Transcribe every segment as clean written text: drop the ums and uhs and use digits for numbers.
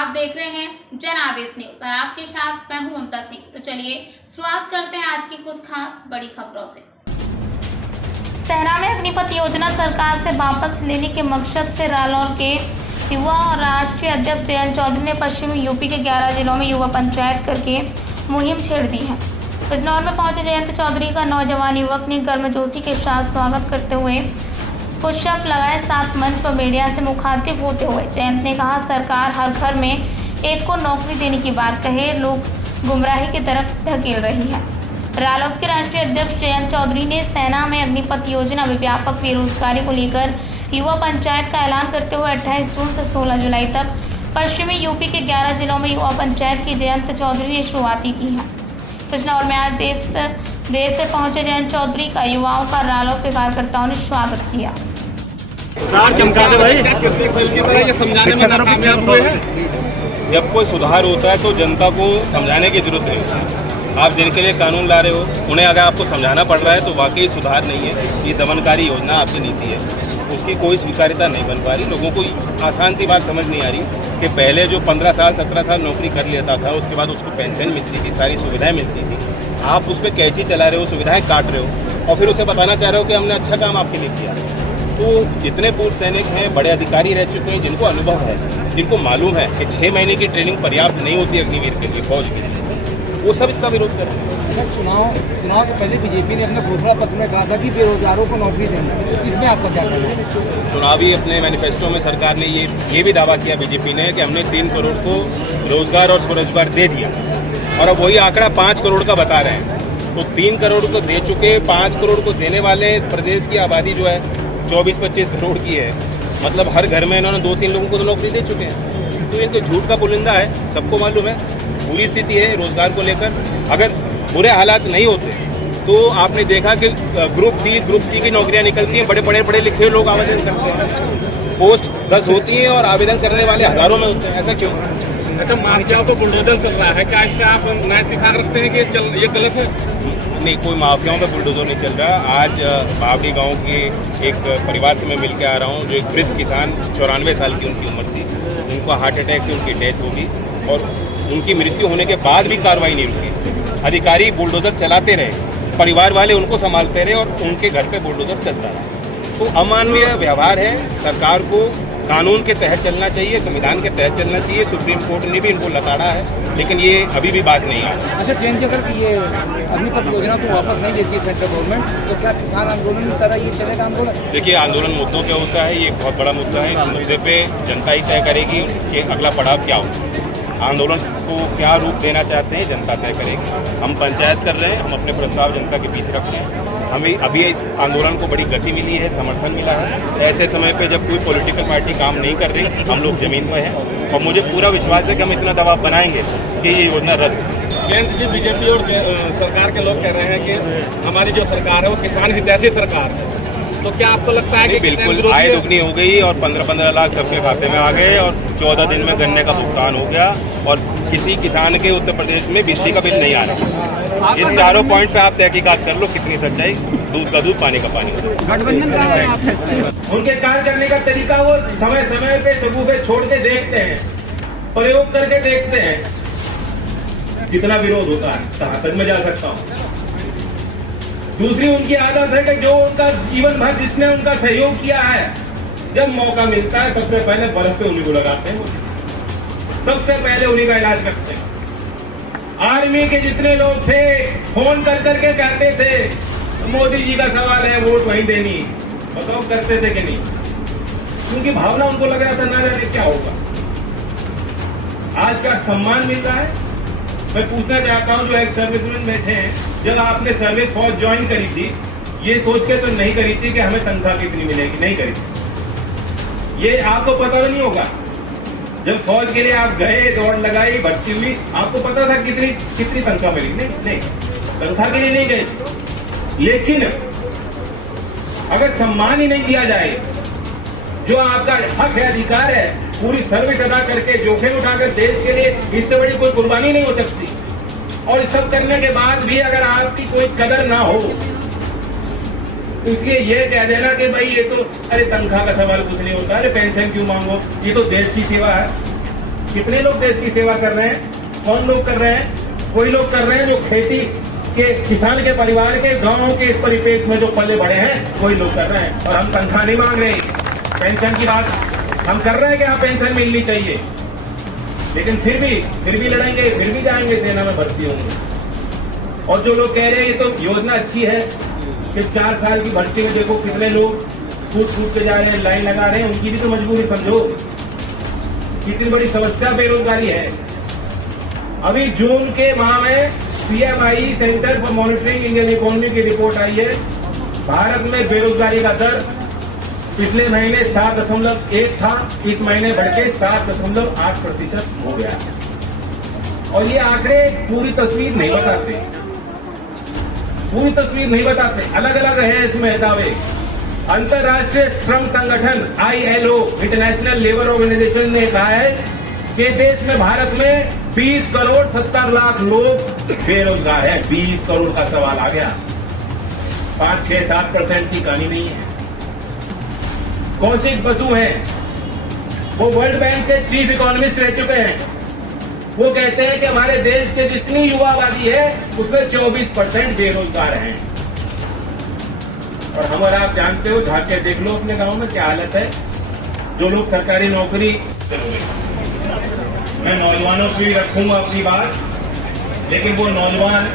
आप देख रहे हैं जनादेश न्यूज और आपके साथ मैं हूं ममता सिंह। तो चलिए शुरुआत करते हैं आज की कुछ खास बड़ी खबरों से। सेना में अग्निपथ योजना सरकार से वापस लेने के मकसद से रालोर के युवा और राष्ट्रीय अध्यक्ष जयंत चौधरी ने पश्चिमी यूपी के 11 जिलों में युवा पंचायत करके मुहिम छेड़ दी है। बिजनौर में पहुंचे जयंत चौधरी का नौजवान युवक ने गर्मजोशी के साथ स्वागत करते हुए पुशअप लगाए। साथ मंच पर मीडिया से मुखातिब होते हुए जयंत ने कहा, सरकार हर घर में एक को नौकरी देने की बात कहे, लोग गुमराही की तरफ ढकेल रही है। रालोद के राष्ट्रीय अध्यक्ष जयंत चौधरी ने सेना में अग्निपथ योजना में व्यापक बेरोजगारी को लेकर युवा पंचायत का ऐलान करते हुए 28 जून से 16 जुलाई तक पश्चिमी यूपी के 11 जिलों में युवा पंचायत की जयंत चौधरी ने शुरुआती की है। बिजनौर में आज देश से पहुंचे जयंत चौधरी का युवाओं का रालोद के कार्यकर्ताओं ने स्वागत किया। जब कोई सुधार होता है तो जनता को समझाने की जरूरत नहीं है। आप जिनके लिए कानून ला रहे हो उन्हें अगर आपको समझाना पड़ रहा है तो वाकई सुधार नहीं है। ये दमनकारी योजना आपकी नीति है, उसकी कोई स्वीकार्यता नहीं बन पा रही। लोगों को आसान सी बात समझ नहीं आ रही कि पहले जो 15 साल 17 साल नौकरी कर लेता था उसके बाद उसको पेंशन मिलती थी, सारी सुविधाएं मिलती थी। आप उस पर कैंची चला रहे हो, सुविधाएं काट रहे हो और फिर उसे बताना चाह रहे हो कि हमने अच्छा काम आपके लिए किया। तो जितने पूर्व सैनिक हैं, बड़े अधिकारी रह चुके हैं, जिनको अनुभव है, जिनको मालूम है कि 6 महीने की ट्रेनिंग पर्याप्त नहीं होती अग्निवीर के लिए, फौज के लिए, वो सब इसका विरोध कर रहे हैं। चुनाव से पहले बीजेपी ने अपने घोषणा पत्र में कहा था कि बेरोजगारों को नौकरी देना, इसमें आपका क्या कहना है? चुनावी अपने मैनिफेस्टो में सरकार ने ये भी दावा किया बीजेपी ने कि हमने 3 करोड़ को रोजगार और स्वरोजगार दे दिया और अब वही आंकड़ा 5 करोड़ का बता रहे हैं। तो 3 करोड़ को दे चुके, 5 करोड़ को देने वाले प्रदेश की आबादी जो है 24-25 करोड़ की है। मतलब हर घर में इन्होंने 2-3 लोगों को तो नौकरी दे चुके हैं। तो ये तो झूठ का पुलिंदा है, सबको मालूम है। पूरी स्थिति है रोजगार को लेकर। अगर बुरे हालात नहीं होते तो आपने देखा कि ग्रुप डी ग्रुप सी की नौकरियां निकलती हैं, बड़े बड़े पढ़े लिखे लोग आवेदन करते हैं, पोस्ट 10 होती हैं और आवेदन करने वाले हजारों में होते हैं। ऐसा क्यों? अच्छा, माफियाओं को बुलडोजर चल रहा है, क्या इससे आप नैतिकता रखते हैं कि ये गलत है? नहीं, कोई माफियाओं में बुलडोजर नहीं चल रहा। आज बावड़ी गांव के एक परिवार से मैं मिल के आ रहा हूं, जो एक वृद्ध किसान 94 साल की उनकी उम्र थी, उनको हार्ट अटैक से उनकी डेथ होगी और उनकी मृत्यु होने के बाद भी कार्रवाई नहीं रुकी। अधिकारी बुलडोजर चलाते रहे, परिवार वाले उनको संभालते रहे और उनके घर पे बुलडोजर चलता रहा। तो अमानवीय व्यवहार है। सरकार को कानून के तहत चलना चाहिए, संविधान के तहत चलना चाहिए। सुप्रीम कोर्ट ने भी इनको लताड़ा है, लेकिन ये अभी भी बात नहीं आ रही। अच्छा, जैन जी, अगर ये अग्निपथ योजना को वापस नहीं देती है सेंट्रल गवर्नमेंट, तो क्या किसान आंदोलन की तरह ये चलेगा आंदोलन? देखिए, आंदोलन मुद्दों पे होता है, ये एक बहुत बड़ा मुद्दा है। इस मुद्दे पे जनता ही तय करेगी कि अगला पड़ाव क्या हो। आंदोलन को क्या रूप देना चाहते हैं जनता तय करेगी। हम पंचायत कर रहे हैं, हम अपने प्रस्ताव जनता के बीच रख रहे हैं। हमें अभी इस आंदोलन को बड़ी गति मिली है, समर्थन मिला है। ऐसे समय पे जब कोई पॉलिटिकल पार्टी काम नहीं कर रही, हम लोग जमीन पर हैं और मुझे पूरा विश्वास है कि हम इतना दबाव बनाएंगे कि ये योजना रद्द। जयंत जी, बीजेपी और सरकार के लोग कह रहे हैं कि हमारी जो सरकार है वो किसान हितैषी सरकार है, तो क्या आपको लगता है कि बिल्कुल आय दुगनी हो गई और 15-15 लाख सबके खाते में आ गए और 14 दिन में गन्ने का भुगतान हो गया और किसी किसान के उत्तर प्रदेश में बिजली का बिल नहीं आ रहा। इन चारों पॉइंट पे आप तहकीकात कर लो कितनी सच्चाई, दूध का दूध पानी का पानी। गठबंधन का है आप? उनके कार्य करने का तरीका वो समय समय पे सबूबे छोड़ के देखते हैं, प्रयोग करके देखते हैं कितना विरोध होता है, कहां तक मैं जा सकता हूं। दूसरी उनकी आदत है कि जो उनका जीवन भर जिसने उनका सहयोग किया है, जब मौका मिलता है सबसे पहले बर्फ पे उन्हीं को लगाते हैं, सबसे पहले उन्हीं का इलाज करते हैं। आर्मी के जितने लोग थे फोन कर करके कहते थे मोदी जी का सवाल है, वोट वहीं देनी, बताओ करते थे कि नहीं? उनकी भावना उनको लग रहा था ना जाने क्या होगा। आज का सम्मान मिल रहा है। मैं पूछना चाहता हूं, जो एक सर्विसमैन बैठे हैं, जब आपने सर्विस फौज ज्वाइन करी थी, ये सोच के तो नहीं करी थी कि हमें तनख्वाह कितनी मिलेगी, नहीं करी थी। ये आपको पता नहीं होगा। जब फौज के लिए आप गए, दौड़ लगाई, भर्ती हुई, आपको पता था कितनी तनख्वाह मिलेगी? नहीं, तनख्वाह के लिए नहीं गए। लेकिन अगर सम्मान ही नहीं दिया जाए, जो आपका हक है, अधिकार है, पूरी सर्विस अदा करके जोखिम उठाकर देश के लिए, इससे बड़ी कोई कुर्बानी नहीं हो सकती। और सब करने के बाद भी अगर आपकी कोई कदर ना हो तो इसलिए ये कह देना कि भाई ये तो अरे तनख्वाह का सवाल कुछ नहीं होता, अरे पेंशन क्यों मांगो, ये तो देश की सेवा है। कितने लोग देश की सेवा कर रहे हैं? कौन लोग कर रहे हैं? कोई लोग कर रहे हैं जो खेती के किसान के परिवार के गांवों के इस परिपेक्ष में जो पले बड़े हैं, कोई लोग कर रहे हैं। और हम तनख्वाह नहीं मांग रहे, पेंशन की बात हम कर रहे हैं कि हाँ पेंशन मिलनी चाहिए, लेकिन फिर भी लड़ेंगे, फिर भी जाएंगे, सेना में भर्ती होंगे। और जो लोग कह रहे हैं ये तो योजना अच्छी है, सिर्फ 4 साल की भर्ती में देखो कितने लोग फूट के जा रहे हैं, लाइन लगा रहे हैं, उनकी भी तो मजबूरी समझो। कितनी बड़ी समस्या बेरोजगारी है। अभी जून के माह में CMI centre for monitoring Indian economy की रिपोर्ट आई है। भारत में बेरोजगारी का दर पिछले महीने 7.1 था, इस महीने बढ़ के 7.8% हो गया। और ये आंकड़े पूरी तस्वीर नहीं बताते, अलग अलग है इसमें दावे। अंतर्राष्ट्रीय श्रम संगठन ILO, इंटरनेशनल लेबर ऑर्गेनाइजेशन ने कहा है कि देश में भारत में 20 करोड़ 70 लाख लोग बेरोजगार हैं। 20 करोड़ का सवाल आ गया। 5, 6, 7% की कहानी नहीं है। कौशिक बसु हैं, वो वर्ल्ड बैंक के चीफ इकोनॉमिस्ट रह चुके हैं। वो कहते हैं कि हमारे देश के जितनी युवा आबादी है उसमें 24% बेरोजगार हैं। और हम और आप जानते हो, जाके देख लो अपने गांव में क्या हालत है। जो लोग सरकारी नौकरी, मैं नौजवानों की भी रखूंगा अपनी बात, लेकिन वो नौजवान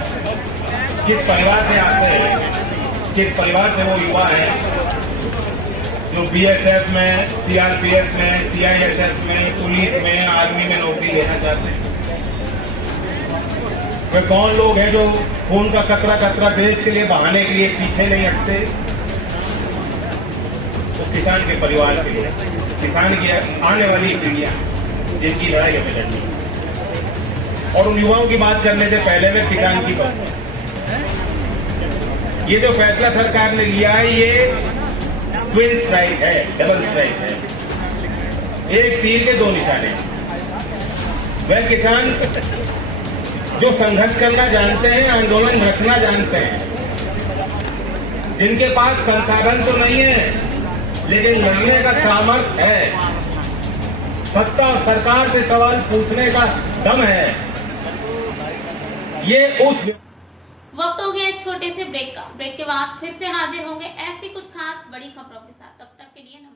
किस परिवार से आते हैं, किस परिवार से वो युवा है जो BSF में, CRPF में, CISF में, पुलिस में, आर्मी में नौकरी लेना चाहते हैं। वे कौन लोग हैं जो खून का कतरा देश के लिए बहाने के लिए पीछे नहीं हटते? तो किसान के परिवार के लिए, किसान की आने वाली पीढ़ियां जिनकी लड़ाई हमें लड़नी है। और उन युवाओं की बात करने से पहले मैं किसान की बात, ये जो फैसला सरकार ने लिया है ये ट्विन स्ट्राइक है, डबल स्ट्राइक है। एक तीर के 2 निशाने। वह किसान जो संघर्ष करना जानते हैं, आंदोलन रखना जानते हैं, जिनके पास संसाधन तो नहीं है लेकिन लड़ने का सामर्थ्य है, सत्ता और सरकार से सवाल पूछने का दम है, ये उस वक्त हो गया एक छोटे से ब्रेक का। ब्रेक के बाद फिर से हाजिर होंगे ऐसी कुछ खास बड़ी खबरों के साथ। तब तक के लिए नमस्कार।